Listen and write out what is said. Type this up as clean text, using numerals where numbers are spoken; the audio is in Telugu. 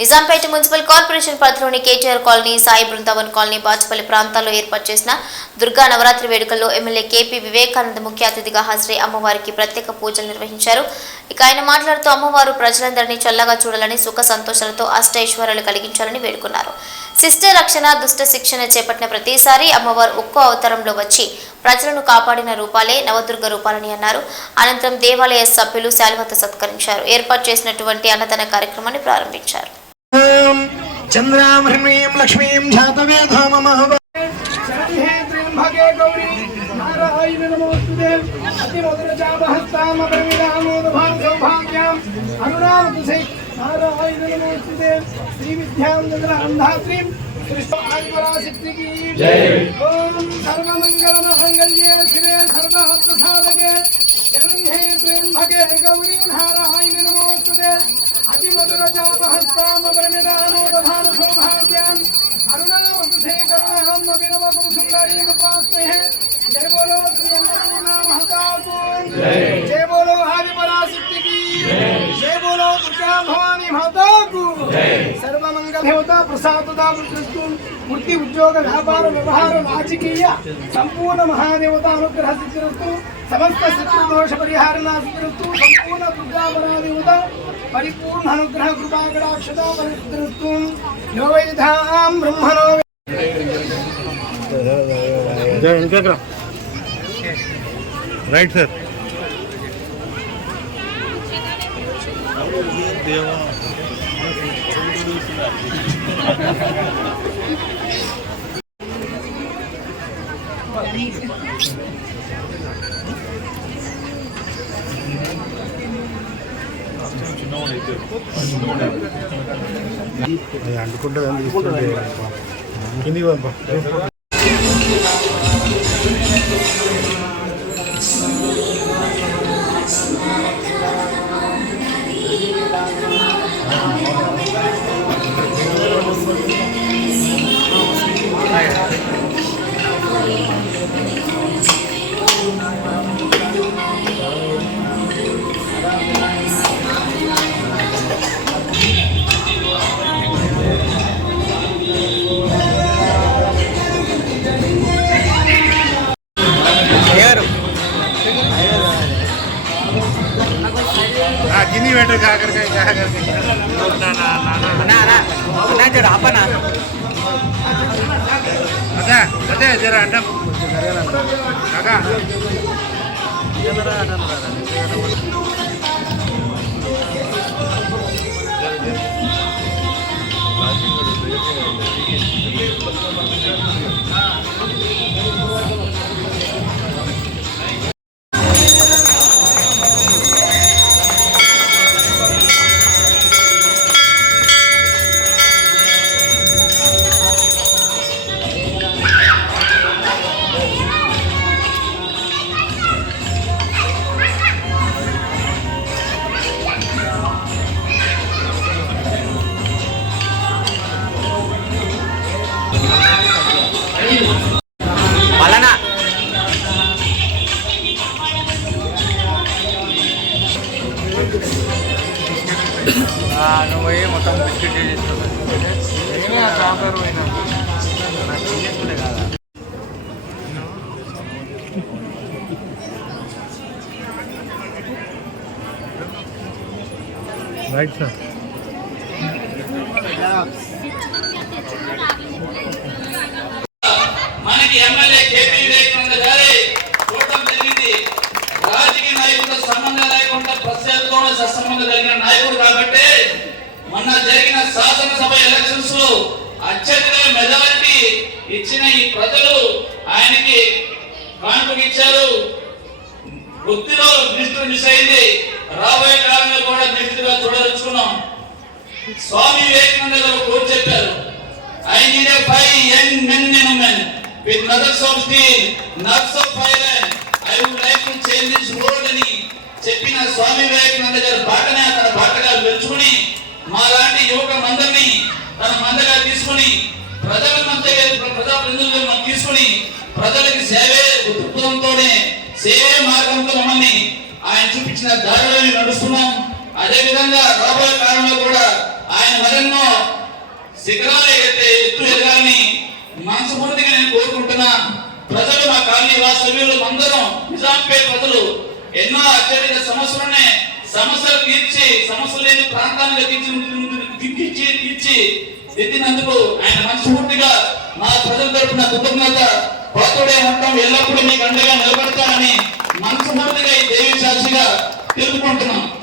నిజాంపేట మున్సిపల్ కార్పొరేషన్ పరిధిలోని కేటీఆర్ కాలనీ, సాయి బృందావన్ కాలనీ, బాచుపల్లి ప్రాంతాల్లో ఏర్పాటు చేసిన దుర్గా నవరాత్రి వేడుకల్లో ఎమ్మెల్యే కేపీ వివేకానంద ముఖ్య అతిథిగా హాజరై అమ్మవారికి ప్రత్యేక పూజలు నిర్వహించారు. ఇక ఆయన మాట్లాడుతూ అమ్మవారు ప్రజలందరినీ చల్లగా చూడాలని, సుఖ సంతోషాలతో అష్టైశ్వర్యాలు కలిగించాలని వేడుకున్నారు. శిష్ట రక్షణ, దుష్ట శిక్షణ చేపట్టిన ప్రతిసారి అమ్మవారు ఒక్కో అవతారంలో వచ్చి ప్రజలను కాపాడిన రూపాలే నవదుర్గ రూపాలని అన్నారు. అనంతరం దేవాలయ సభ్యులు శాలువతో సత్కరించారు. ఏర్పాటు చేసినటువంటి అన్నదాన కార్యక్రమాన్ని ప్రారంభించారు. చంద్రామృణీం లక్ష్మీం జాతవేధామమహవ భగే గౌరీ నారాయణ నమోస్తుతే అతిమధురచాపహస్తామపరిమిదామోదభాం సౌభాగ్యాం అనురామతుసే నారాయణ నమోస్తుతే శ్రీ విద్యాం జగదాంధాత్రీం సృష్టాదిపరాశక్తికి జై. ఓం సర్వమంగళమాంగళ్యే శివే సర్వార్థసాధకే శరణ్యే త్ర్యంబకే గౌరీ నారాయణ నమోస్తుతే అతిమధురచాపహస్తామపరిమిదామోదభాం సౌభాగ్యాం అరుణావతుసే కరుణాం అభినవకం సుందరీం ఉపాస్మహే. జయ బోలో శ్రీ అన్నపూర్ణా మాతాకు జై. జయ బోలో ఆదిపరాశక్తికి జయ బోలో దుర్గా భవానీ మాతాకు జై. సర్వమంగళ దేవతా ప్రసాదదా పుత్రస్తు వృత్తి ఉద్యోగ వ్యాపార వ్యవహార రాజకీయ సంపూర్ణ మహాదేవతా అనుగ్రహ సిద్ధిరస్తు. సమస్త శత్రుదోష పరిహారణ సిద్ధిరస్తు. సంపూర్ణ దుర్గా పరాదేవత పరిపూర్ణ అనుగ్రహ కృపాకటాక్షతా పరిసిద్ధిరస్తు. యో వైధాం బ్రహ్మణో రైట్ సార్. అంటుకుంటే కిందికి పంప. गिनी बैठो क्या करके आपना अదే जरा अंडम काका నువ్వు మొత్తం బిస్కెట్ చేస్తావు కదా. Right sir. మనకి ఎమ్మెల్యే కేపీ వివేకానంద గారి చూడటం జరిగింది. రాజకీయ నాయకులతో సంబంధం లేకుండా ప్రజలతో సత్సంబంధం కలిగిన నాయకుడు కాబట్టి మొన్న జరిగిన శాసనసభ ఎలక్షన్స్ లో అత్యధిక మెజారిటీ ఇచ్చిన ఈ ప్రజలు ఆయనకి కానుక ఇచ్చారు. వృత్తిలో నిష్ఠ మిస్ అయింది. రాబోయే కాలంలో కూడా నిష్ఠగా చూడదలుచుకున్నాం. స్వామి వివేకానంద గారు కోట్ చెప్పారు, I need a 5 young men and women with mothers of steel, nerves of iron. I would like to change this world అని చెప్పిన స్వామి వివేకానంద గారు బాటనే తన బాటగా వెలుచుకుని మాలాంటి యువక మందరిని తన మందగా తీసుకుని ప్రజల మందగా ప్రజాప్రతినిధులను తీసుకుని ప్రజలకు సేవే దృక్పథంతోనే సేవే మార్గంతో మమ్మల్ని ఆయన చూపించిన దారిలో నడుస్తున్నాం. అదే విధంగా రాబోయే కాలంలో కూడా ఆయన మరెన్నో శిఖరాలు ఎత్తు ఎదగాలని మనస్ఫూర్తిగా నేను కోరుకుంటున్నా. ప్రజలు మా కాలనీ వాస్తవ్యులు అందరం నిజాంపేట ప్రజలు ఎన్నో అత్యధిక సమస్యలు తీర్చి సమస్యలు లేని ప్రాంతాన్ని తీర్చి ఎత్తినందుకు ఆయన మనస్ఫూర్తిగా మా ప్రజల తరపున కృతజ్ఞత పాత్రుడే ఉంటాం. ఎల్లప్పుడూ మీకు అండగా నిలబడతానని మనస్ఫూర్తిగా ఈ దేవి సాక్షిగా తెలుపుకుంటున్నాం.